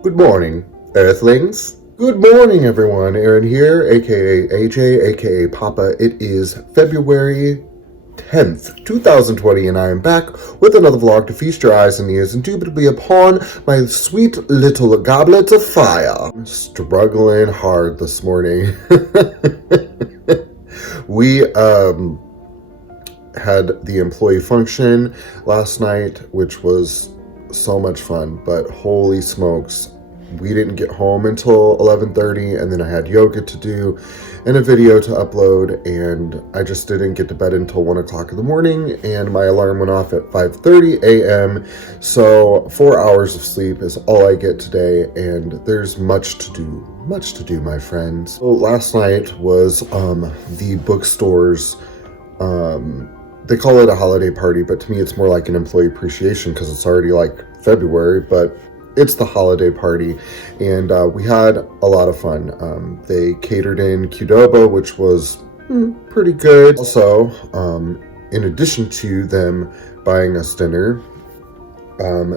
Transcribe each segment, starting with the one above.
Good morning, Earthlings. Good morning, everyone. Aaron here, aka AJ, aka Papa. It is February 10th, 2020, and I am back with another vlog to feast your eyes and ears indubitably upon my sweet little goblets of fire. I'm struggling hard this morning. We had the employee function last night, which was so much fun, but holy smokes, we didn't get home until 11:30, and then I had yoga to do and a video to upload, and I just didn't get to bed until 1 o'clock in the morning, and my alarm went off at 5:30 a.m. So 4 hours of sleep is all I get today, and there's much to do, my friends. So last night was the bookstore's they call it a holiday party, but to me it's more like an employee appreciation because it's already like February, but it's the holiday party, and we had a lot of fun. They catered in Qdoba, which was pretty good. Also, in addition to them buying us dinner,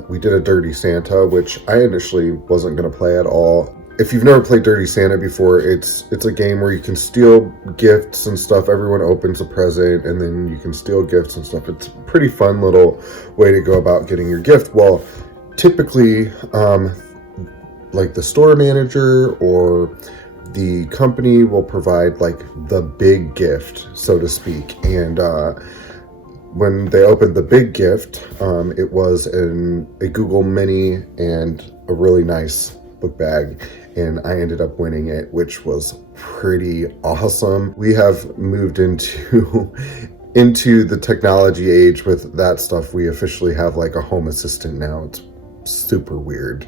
we did a Dirty Santa, which I initially wasn't going to play at all. If you've never played Dirty Santa before, it's a game where you can steal gifts and stuff. Everyone opens a present, and then you can steal gifts and stuff. It's a pretty fun little way to go about getting your gift. Well, typically, like the store manager or the company will provide like the big gift, so to speak. And when they opened the big gift, it was a Google Mini and a really nice book bag, and I ended up winning it, which was pretty awesome. We have moved into the technology age with that stuff. We officially have like a home assistant now. It's super weird.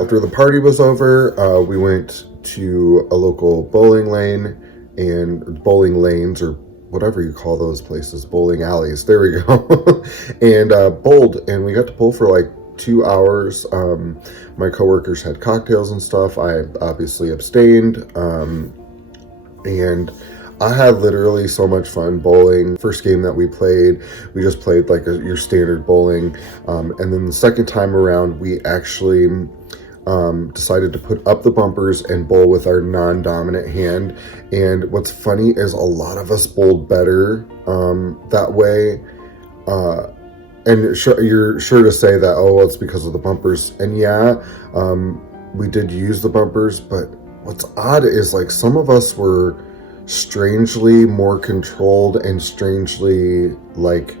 After the party was over, we went to a local bowling lane and bowling lanes, or whatever you call those places, bowling alleys. There we go. And bowled, and we got to bowl for like 2 hours. My coworkers had cocktails and stuff. I obviously abstained, and I had literally so much fun bowling. First game that we played, we just played like your standard bowling, and then the second time around, we actually decided to put up the bumpers and bowl with our non-dominant hand. And what's funny is a lot of us bowled better that way. And you're sure to say that, oh, well, it's because of the bumpers. And yeah, we did use the bumpers, but what's odd is like some of us were strangely more controlled and strangely like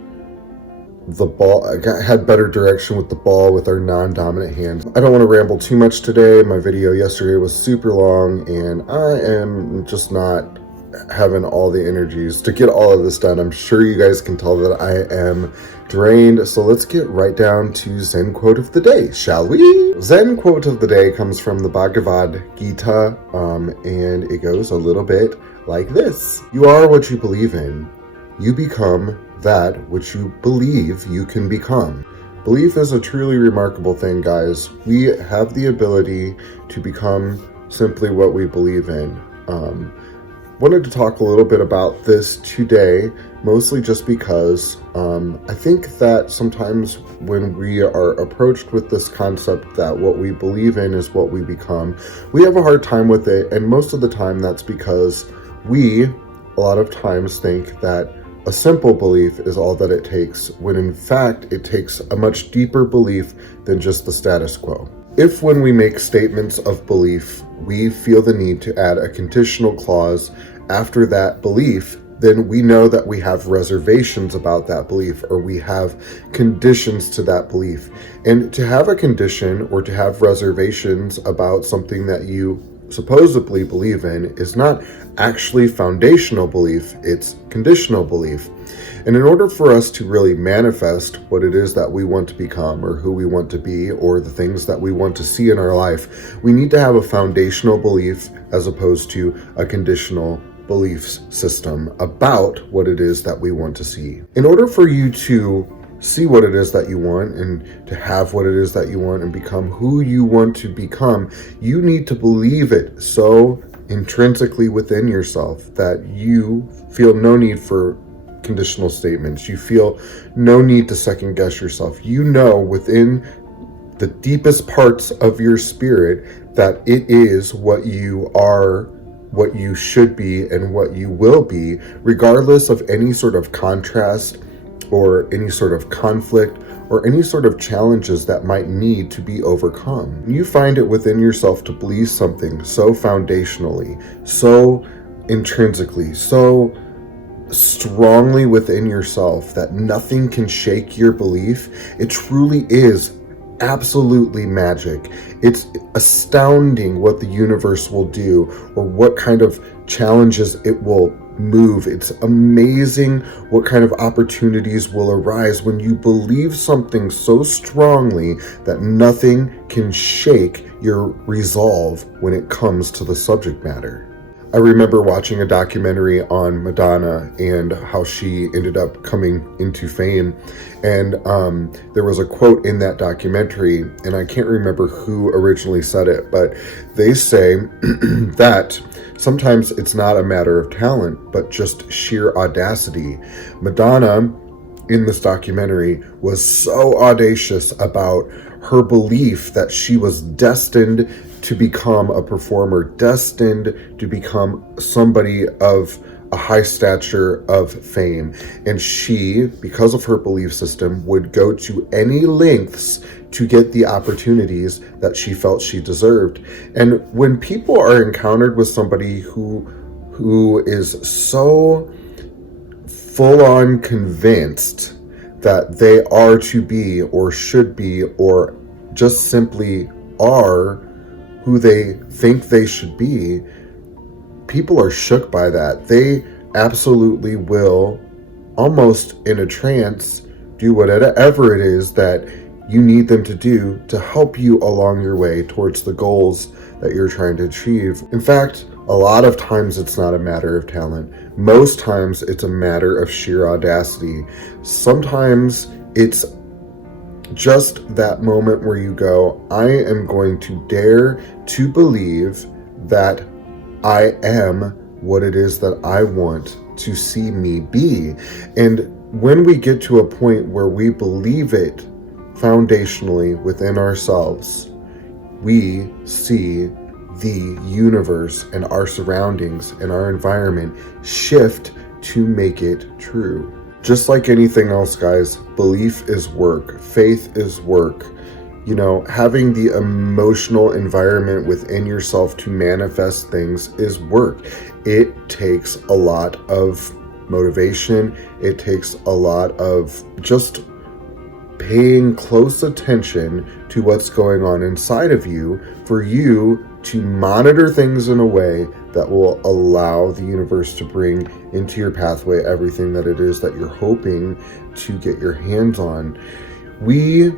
the ball had better direction with the ball with our non-dominant hands. I don't want to ramble too much today. My video yesterday was super long, and I am just not having all the energies to get all of this done. I'm sure you guys can tell that I am drained, so let's get right down to Zen quote of the day, shall we? Zen quote of the day comes from the Bhagavad Gita, and it goes a little bit like this. You are what you believe in. You become that which you believe you can become. Belief is a truly remarkable thing, guys. We have the ability to become simply what we believe in. Wanted to talk a little bit about this today, mostly just because I think that sometimes when we are approached with this concept that what we believe in is what we become, we have a hard time with it, and most of the time that's because we, a lot of times, think that a simple belief is all that it takes, when in fact it takes a much deeper belief than just the status quo. If when we make statements of belief, we feel the need to add a conditional clause after that belief, then we know that we have reservations about that belief, or we have conditions to that belief. And to have a condition or to have reservations about something that you supposedly believe in is not actually foundational belief, it's conditional belief. And in order for us to really manifest what it is that we want to become, or who we want to be, or the things that we want to see in our life, we need to have a foundational belief as opposed to a conditional belief system about what it is that we want to see. In order for you to see what it is that you want and to have what it is that you want and become who you want to become, you need to believe it so intrinsically within yourself that you feel no need for conditional statements. You feel no need to second guess yourself. You know within the deepest parts of your spirit that it is what you are, what you should be, and what you will be, regardless of any sort of contrast or any sort of conflict or any sort of challenges that might need to be overcome. You find it within yourself to believe something so foundationally, so intrinsically, so strongly within yourself that nothing can shake your belief. It truly is absolutely magic. It's astounding what the universe will do or what kind of challenges it will move. It's amazing what kind of opportunities will arise when you believe something so strongly that nothing can shake your resolve when it comes to the subject matter. I remember watching a documentary on Madonna and how she ended up coming into fame. And there was a quote in that documentary, and I can't remember who originally said it, but they say that sometimes it's not a matter of talent, but just sheer audacity. Madonna, in this documentary, was so audacious about her belief that she was destined to become a performer, destined to become somebody of a high stature of fame. And she, because of her belief system, would go to any lengths to get the opportunities that she felt she deserved. And when people are encountered with somebody who is so full-on convinced that they are to be or should be or just simply are who they think they should be, people are shook by that. They absolutely will, almost in a trance, do whatever it is that you need them to do to help you along your way towards the goals that you're trying to achieve. In fact, a lot of times it's not a matter of talent. Most times it's a matter of sheer audacity. Sometimes it's just that moment where you go, I am going to dare to believe that I am what it is that I want to see me be. And when we get to a point where we believe it foundationally within ourselves, we see the universe and our surroundings and our environment shift to make it true. Just like anything else, guys, belief is work. Faith is work. You know, having the emotional environment within yourself to manifest things is work. It takes a lot of motivation. It takes a lot of just paying close attention to what's going on inside of you for you to monitor things in a way that will allow the universe to bring into your pathway everything that it is that you're hoping to get your hands on. We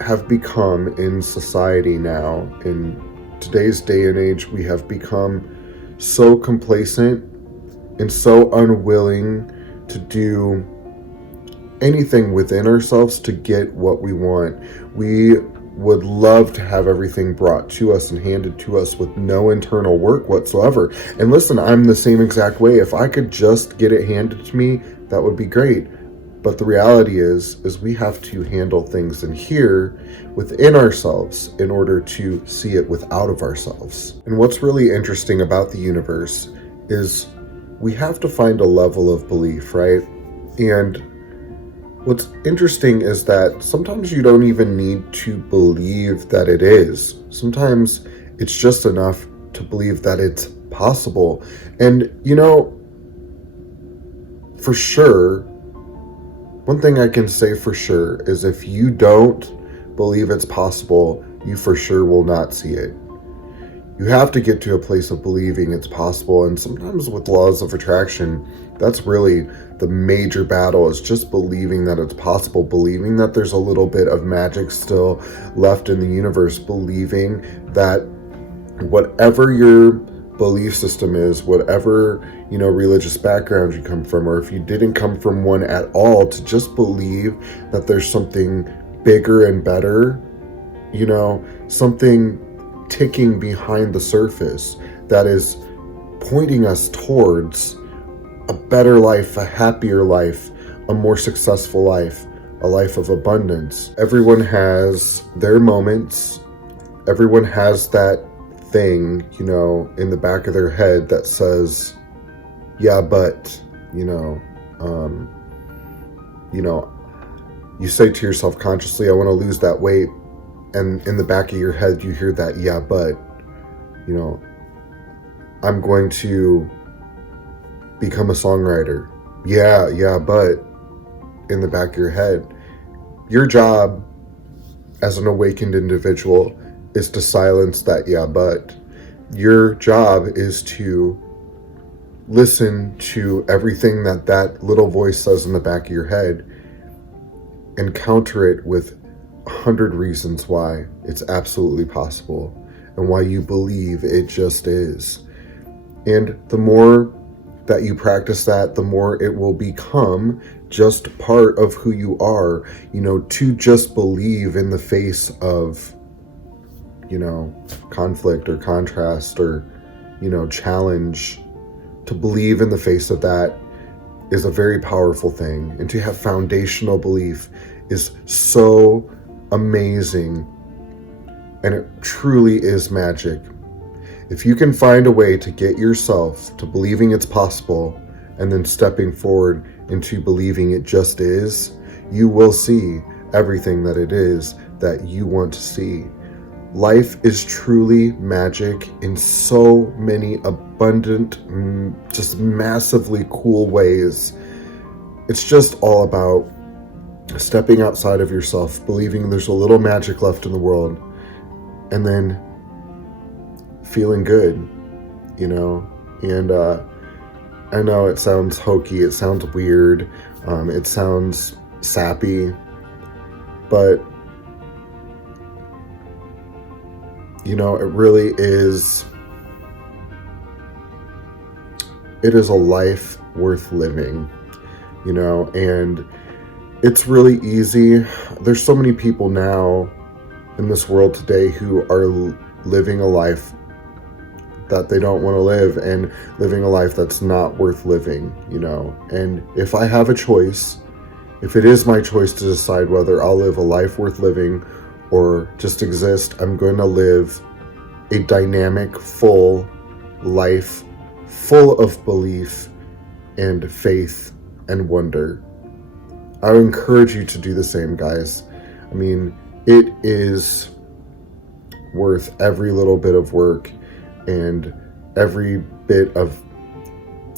have become in society now, in today's day and age, we have become so complacent and so unwilling to do anything within ourselves to get what we want. We would love to have everything brought to us and handed to us with no internal work whatsoever. And listen, I'm the same exact way. If I could just get it handed to me, that would be great. But the reality is we have to handle things in here within ourselves in order to see it without of ourselves. And what's really interesting about the universe is we have to find a level of belief, right? And what's interesting is that sometimes you don't even need to believe that it is. Sometimes it's just enough to believe that it's possible. And, you know, for sure, one thing I can say for sure is if you don't believe it's possible, you for sure will not see it. You have to get to a place of believing it's possible. And sometimes with laws of attraction, that's really the major battle, is just believing that it's possible, believing that there's a little bit of magic still left in the universe, believing that whatever your belief system is, whatever, you know, religious background you come from, or if you didn't come from one at all, to just believe that there's something bigger and better, you know, something ticking behind the surface that is pointing us towards a better life, a happier life, a more successful life, a life of abundance. Everyone has their moments. Everyone has that thing, in the back of their head that says, yeah, but, you say to yourself consciously, I want to lose that weight. And in the back of your head, you hear that, yeah, but, I'm going to become a songwriter. Yeah, but in the back of your head, your job as an awakened individual is to silence that yeah, but. Your job is to listen to everything that little voice says in the back of your head and counter it with 100 reasons why it's absolutely possible and why you believe it just is. And the more that you practice that, the more it will become just part of who you are, to just believe in the face of, conflict or contrast or, challenge. To believe in the face of that is a very powerful thing. And to have foundational belief is so amazing. And it truly is magic. If you can find a way to get yourself to believing it's possible and then stepping forward into believing it just is, you will see everything that it is that you want to see. Life is truly magic in so many abundant, just massively cool ways. It's just all about stepping outside of yourself, believing there's a little magic left in the world, and then feeling good, and I know it sounds hokey, it sounds weird, it sounds sappy, but it really is, it is a life worth living, and it's really easy. There's so many people now in this world today who are living a life that they don't want to live and living a life that's not worth living, and if I have a choice, if it is my choice to decide whether I'll live a life worth living or just exist, I'm going to live a dynamic, full life, full of belief and faith and wonder. I would encourage you to do the same, guys. I mean, it is worth every little bit of work and every bit of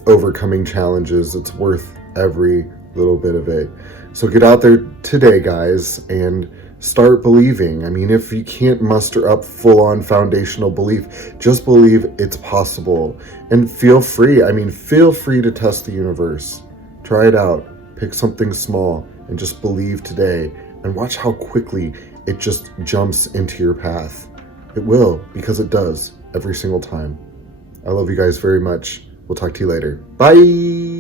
overcoming challenges. It's worth every little bit of it. So get out there today, guys, and start believing. I mean, if you can't muster up full-on foundational belief, just believe it's possible. And feel free to test the universe. Try it out. Pick something small and just believe today, and watch how quickly it just jumps into your path. It will, because it does every single time. I love you guys very much. We'll talk to you later. Bye.